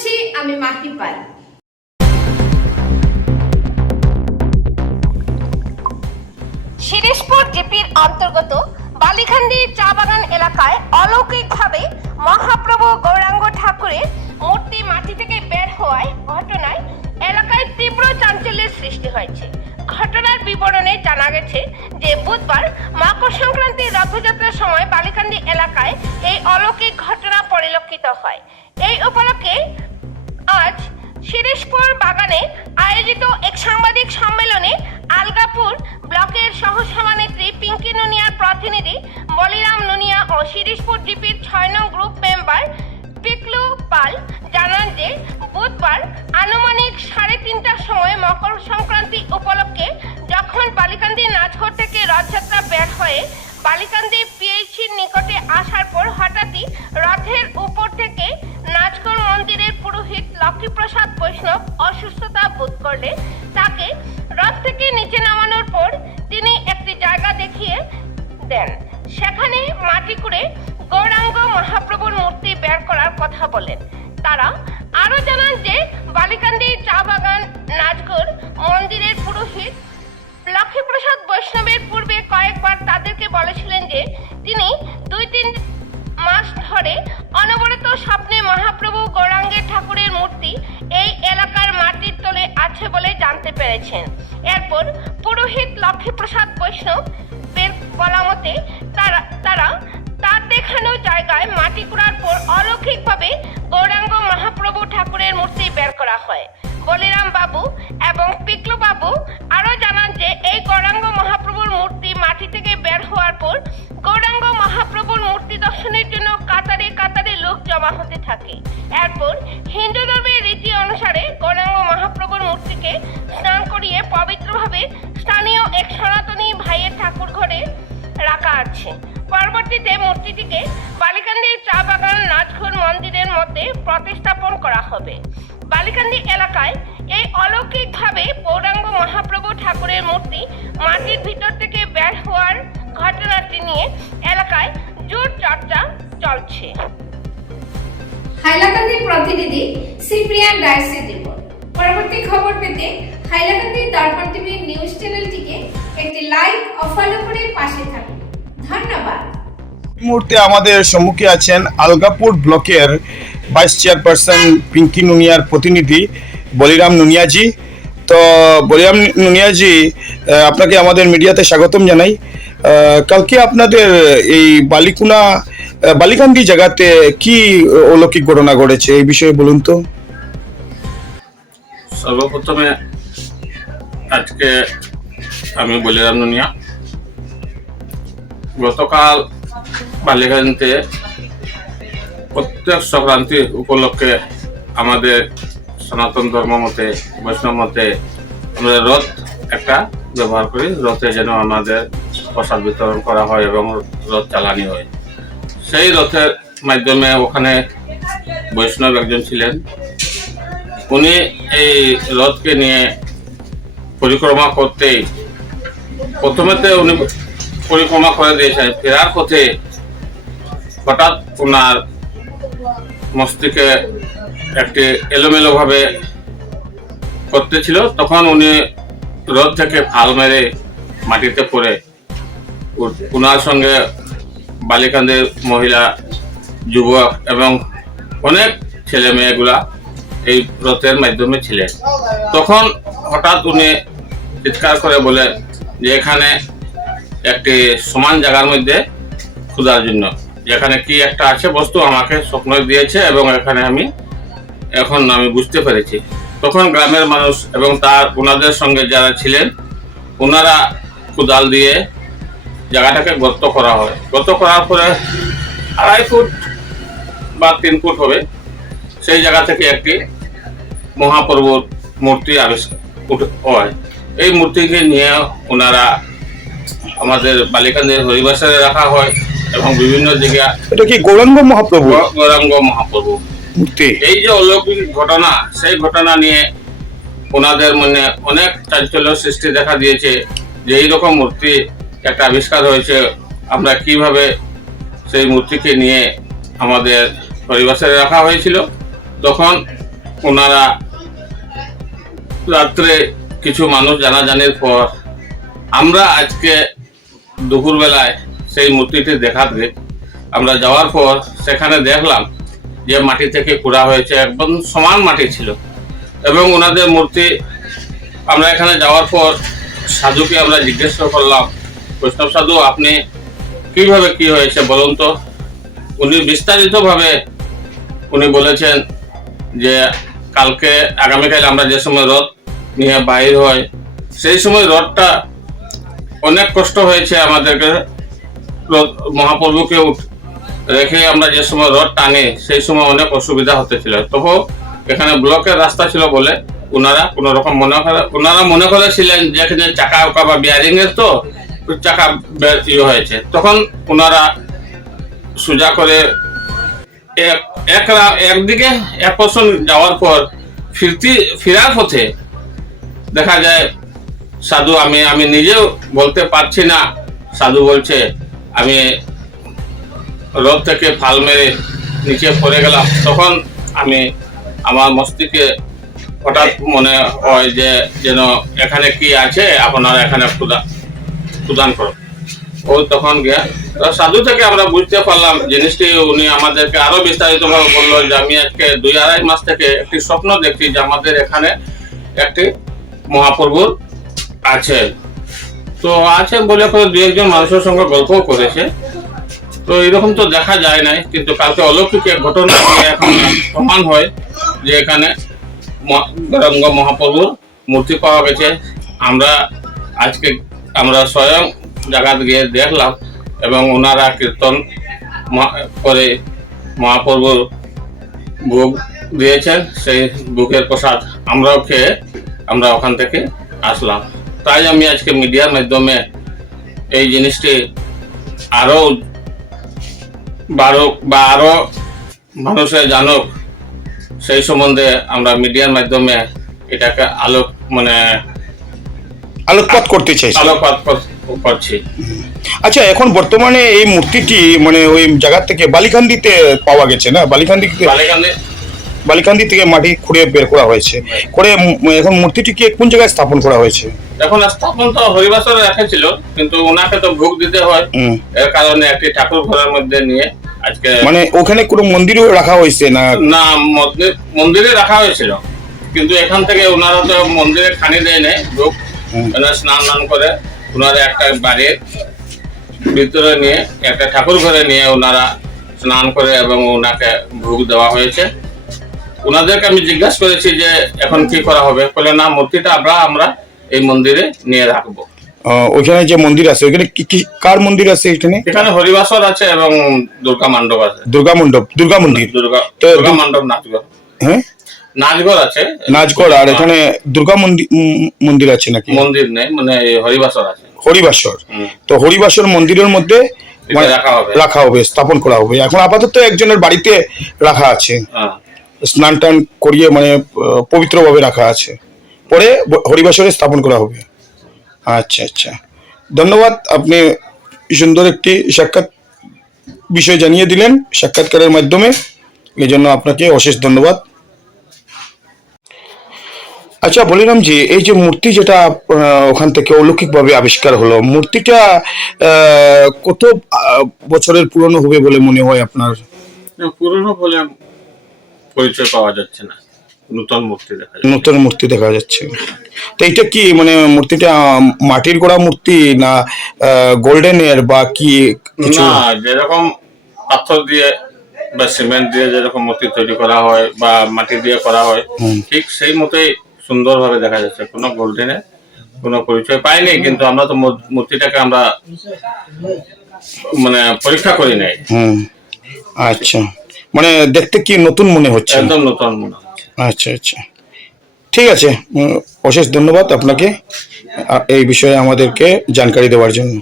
করছি আমি মাহি পাল। শিরিশপুর জিপির অন্তর্গত বালিখান্দি চা বাগান এলাকায় অলৌকিকভাবে মহাপ্রভু গৌরাঙ্গ ঠাকুরের মূর্তি মাটি থেকে বের হওয়ায় ঘটনায় এলাকায় তীব্র চাঞ্চল্যের সৃষ্টি হয়েছে। ঘটনার বিবরণে জানা গেছে যে বুধবার মকর সংক্রান্তির রথযাত্রার সময় বালিখান্দি এলাকায় এই অলৌকিক ঘটনা পরিলক্ষিত হয়। এই উপলক্ষে আজ শিরিশপুর বাগানে আয়োজিত এক সাংবাদিক সম্মেলনে আলগাপুর ব্লকের সহসভানেত্রী পিঙ্কি নুনিয়ার প্রতিনিধি বলিরাম নুনিয়া ও শিরিশপুর জিপির ৬ নং গ্রুপ মেম্বার পিকলু পাল জানান যে বুধবার আনুমানিক ৩:৩০টার সময় মকর সংক্রান্তি উপলক্ষে যখন বালিকান্দি নাচঘর থেকে রথযাত্রা বের হয়ে বালিকান্দি পিএইচির নিকটে আসার পর হঠাৎই রথের উপর থেকে নাচঘর মন্দিরের পুরোহিত লক্ষ্মীপ্রসাদ বৈষ্ণব অসুস্থতা বোধ করলে তাকে রথ থেকে নিচে নামানোর পর তিনি একটি জায়গা দেখিয়ে দেন। সেখানে মাটি করে গৌরাঙ্গ মহাপ্রভুর মূর্তি বের করার কথা বলেন। তারা আরো জানান যে বালিকান্দি চা বাগান নাচঘর মন্দিরের পুরোহিত লক্ষ্মীপ্রসাদ বৈষ্ণবের পূর্বে কয়েকবার তাদেরকে বলেছিলেন যে তিনি 2-3 মাস ধরে অনবরত স্বপ্নে মহাপ্রভু গৌরাঙ্গের ঠাকুরের মূর্তি এই এলাকার মাটির তলে আছে বলে জানতে পেরেছেন। এরপর পুরোহিত লক্ষ্মীপ্রসাদ বৈষ্ণব বলা মতে তারা তার দেখানো জায়গায় মাটি কুড়ার পর অলৌকিকভাবে গৌরাঙ্গ মহাপ্রভু ঠাকুরের মূর্তি বের করা হয়। বলিরাম বাবু এবং পিকলু বাবু আরো জানান যে এই গৌরাঙ্গ মহাপ্রভুর মূর্তি মাটি থেকে বের হওয়ার পর গৌরাঙ্গ মহাপ্রভুর মূর্তি দর্শনের জন্য কাতারে কাতারে লোক জমা হতে থাকে। এরপর হিন্দু ধর্মের রীতি অনুসারে গৌরাঙ্গ মহাপ্রভুর মূর্তিকে স্নান করিয়ে পবিত্রভাবে স্থানীয় এক সনাতনী ভাইয়ের ঠাকুর ঘরে রাখা আছে। পরবর্তীতে মূর্তিটিকে বালিকান্দির চা বাগান নাচঘর মন্দিরের মধ্যে প্রতিস্থাপন করা হবে। বালিকান্দি এলাকায় এই অলৌকিকভাবে গৌরাঙ্গ মহাপ্রভু ঠাকুরের মূর্তি মাটির ভিতর থেকে বের হওয়ার ঘটনাটি নিয়ে এলাকায় জোর চর্চা চলছে। হাইলাকান্দির প্রতিনিধি সিপ্রিয়ান ডায়াসের রিপোর্ট। পরবর্তী খবর পেতে হাইলাকান্দি দর্পণ টিভি নিউজ চ্যানেলটিকে একটি লাইক ও ফলো করে পাশে থাকুন। ধন্যবাদ। এই মুহূর্তে আমাদের সম্মুখে আছেন আলগাপুর ব্লকের ভাইস চেয়ারপারসন পিঙ্কি নুনিয়ার প্রতিনিধি বলিরাম নুনিয়াজি। তো বলিরাম নুনিয়াজি, আপনাকে আমাদের মিডিয়াতে স্বাগতম জানাই। কালকে আপনাদের এই বালিকান্দি জায়গাতে কি অলৌকিক ঘটনা ঘটেছে এই বিষয়ে বলুন তো। সর্বপ্রথমে আজকে আমি বলিরাম নুনিয়া। গতকাল বালিকান্দিতে প্রত্যেক সংক্রান্তি উপলক্ষে আমাদের সনাতন ধর্ম মতে বৈষ্ণব মতে আমরা রথ একটা ব্যবহার করি। রথে যেন আমাদের প্রসাদ বিতরণ করা হয় এবং রথ চালানি হয়। সেই রথের মাধ্যমে ওখানে বৈষ্ণব একজন ছিলেন, উনি এই রথকে নিয়ে পরিক্রমা করতেই প্রথমেতে উনি পরিক্রমা করে দিয়েছেন। ফেরার পথে হঠাৎ ওনার মস্তিষ্কে একটি এলোমেলো ভাবে করতেছিল। তখন উনি রথ থেকে ফাল মেরে মাটিতে পড়ে ওনার সঙ্গে বালিকান্দির মহিলা, যুবক এবং অনেক ছেলে মেয়েগুলা এই রথের মাধ্যমে ছিলেন। তখন হঠাৎ উনি চিৎকার করে বলে যে এখানে একটি সমান জায়গার মধ্যে খোঁজার জন্য যেখানে কি একটা আছে বস্তু আমাকে স্বপ্ন দিয়েছে এবং এখানে এখন আমি বুঝতে পেরেছি। তখন গ্রামের মানুষ এবং ওনাদের সঙ্গে যারা ছিলেন ওনারা কোদাল দিয়ে জায়গাটাকে গর্ত করা হয়। গর্ত করার পরে 2.5 ফুট বা 3 ফুট হবে, সেই জায়গা থেকে একটি মহাপ্রভুর মূর্তি আবিষ্কার হয়। এই মূর্তিকে নিয়ে ওনারা আমাদের বালিকান্দির হরিবাসারে রাখা হয় এবং বিভিন্ন জায়গায়। এটা কি গৌরাঙ্গ মহাপ্রভু? গৌরাঙ্গ মহাপ্রভু মূর্তি। এই যে অলৌকিক ঘটনা, সেই ঘটনা নিয়ে ওনাদের মনে অনেক চাঞ্চল্য সৃষ্টি দেখা দিয়েছে যে এইরকম মূর্তি একটা আবিষ্কার হয়েছে। আমরা কিভাবে সেই মূর্তিকে নিয়ে আমাদের হরিবাসারে রাখা হয়েছিল। তখন ওনারা রাত্রে কিছু মানুষ জানাজানির পর আমরা আজকে দুপুরবেলায় সেই মূর্তিটি দেখাতে আমরা যাওয়ার পর সেখানে দেখলাম যে মাটি থেকে কুড়া হয়েছে, একদম সমান মাটি ছিল। এবং ওনাদের মূর্তি আমরা এখানে যাওয়ার পর সাধুকে আমরা জিজ্ঞেস করলাম, বৈষ্ণব সাধু আপনি কিভাবে কি হয়েছে বলুন তো। উনি বিস্তারিতভাবে উনি বলেছেন যে কালকে আগামীকাল আমরা যে সময় রথ নিয়ে বাইর হয় সেই সময় রথটা অনেক কষ্ট হয়েছে আমাদেরকে, মহাপ্রভুকে রেখে আমরা যে সময় রথ টানি সেই সময় অনেক অসুবিধা হতেছিল। তবু এখানে ব্লকের রাস্তা ছিল বলে ওনারা কোন রকম মনে করেছিলেন যে এখানে চাকা উকা বা বিয়ারিং এর তো চাকা হয়েছে, তখন ওনারা সোজা করে একদিকে এক পোর্শন যাওয়ার পর ফিরার পথে দেখা যায় সাধু আমি নিজেও বলতে পারছি না, সাধু বলছে আমি রথ থেকে ফাল মেরে নিচে পড়ে গেলাম। তখন আমার মস্তিষ্কে হঠাৎ মনে হয় যে যেন এখানে কি আছে, আপনারা এখানে প্রদান করো। ও তখন গিয়া সাধু থেকে আমরা বুঝতে পারলাম জিনিসটি। উনি আমাদেরকে আরো বিস্তারিত ভাবে বললো যে আমি আজকে 2-2.5 মাস থেকে একটি স্বপ্ন দেখছি যে আমাদের এখানে একটি মহাপ্রভু আছে। তো আছেন বলে 2-1 মানুষের সঙ্গে গল্পও করেছে। তো এরকম তো দেখা যায় নাই, কিন্তু কালকে অলৌকিক এক ঘটনা এখন প্রমাণ হয় যে এখানে গৌরাঙ্গ মহাপ্রভুর মূর্তি পাওয়া গেছে। আমরা স্বয়ং জায়গা গিয়ে দেখলাম এবং ওনারা কীর্তন করে মহাপ্রভুর ভোগ দিয়েছেন। সেই ভোগের প্রসাদ আমরাও খেয়ে আমরা ওখান থেকে আসলাম। তাই আমি আজকে মিডিয়ার মাধ্যমে এই জিনিসটি আরো বাড়ুক বা আরো মানুষে জানুক সেই সম্বন্ধে আমরা মিডিয়ার মাধ্যমে এটাকে আলোকপাত করতে চাইছি, আলোকপাত করছি। আচ্ছা, এখন বর্তমানে এই মূর্তিটি ওই জায়গা থেকে বালিকান্দিতে পাওয়া গেছে না? বালিকান্দি থেকে মাটি খুঁড়ে বের করা হয়েছে। এখন মূর্তিটিকে কোন জায়গায় স্থাপন করা হয়েছে? এখন স্থাপন তো হরিবাসরে রেখেছিল, কিন্তু ওনাকে তো ভোগ দিতে হয়, এর কারণে একটি ঠাকুর ঘরের মধ্যে নিয়ে আজকে ওখানে কোনো মন্দিরও রাখা হয়েছে না? না, মন্দিরে রাখা হয়েছিল, কিন্তু এখান থেকে ওনারা তো মন্দিরে খানি দেয় নাই ভোগ। স্নান করে ওনারা একটা বাড়ির ভিতরে নিয়ে একটা ঠাকুর ঘরে নিয়ে ওনারা স্নান করে এবং ওনাকে ভোগ দেওয়া হয়েছে। ওনাদেরকে আমি জিজ্ঞাসা করেছি যে এখন কি করা হবে, বলে না মূর্তিটা আমরা এই মন্দিরে নিয়ে রাখবো। ওখানে যে মন্দির আছে ওখানে কার মন্দির আছে? এখানে হরিবাসর আছে এবং দুর্গা মণ্ডপ আছে। দুর্গা মন্দির, দুর্গা মণ্ডপ, নাচঘর। হ্যাঁ, নাচঘর আছে, নাচঘর। আর এখানে দুর্গা মন্দির আছে নাকি? মন্দির নেই, হরিবাসর আছে। হরিবাসর, তো হরিবাসর মন্দিরের মধ্যে রাখা হবে, স্থাপন করা হবে। এখন আপাতত একজনের বাড়িতে রাখা আছে, স্নান টান করিয়ে পবিত্রভাবে রাখা আছে, পরে হরিবাসরে স্থাপন করা হবে। আচ্ছা আচ্ছা, ধন্যবাদ। আপনি সুন্দর একটি সাক্ষাৎ বিষয় জানিয়ে দিলেন সাক্ষাৎকারের মাধ্যমে, এই জন্য আপনাকে অশেষ ধন্যবাদ। আচ্ছা বলিরামজি, এই যে মূর্তি যেটা ওখান থেকে অলৌকিকভাবে আবিষ্কার হলো, মূর্তিটা কত বছরের পুরনো হবে বলে মনে হয় আপনার? পুরনো বলে পরিচয় পাওয়া যাচ্ছে না, নতুন মূর্তি দেখা যাচ্ছে। তো এটা কি মূর্তিটা মাটির গড়া মূর্তি না গোল্ডেনের বা কি? না, যেরকম পাথর দিয়ে বা সিমেন্ট দিয়ে যেরকম মূর্তি তৈরি করা হয় বা মাটি দিয়ে করা হয় ঠিক সেই মতোই সুন্দরভাবে দেখা যাচ্ছে। কোনো গোল্ডেনের কোনো পরিচয় পাইনি, কিন্তু আমরা তো মূর্তিটাকে আমরা পরীক্ষা করি নাই। আচ্ছা, দেখতে কি নতুন মনে হচ্ছে? একদম নতুন মনে হচ্ছে। আচ্ছা আচ্ছা, ঠিক আছে, অশেষ ধন্যবাদ আপনাকে এই বিষয়ে আমাদেরকে জানকারি দেওয়ার জন্য।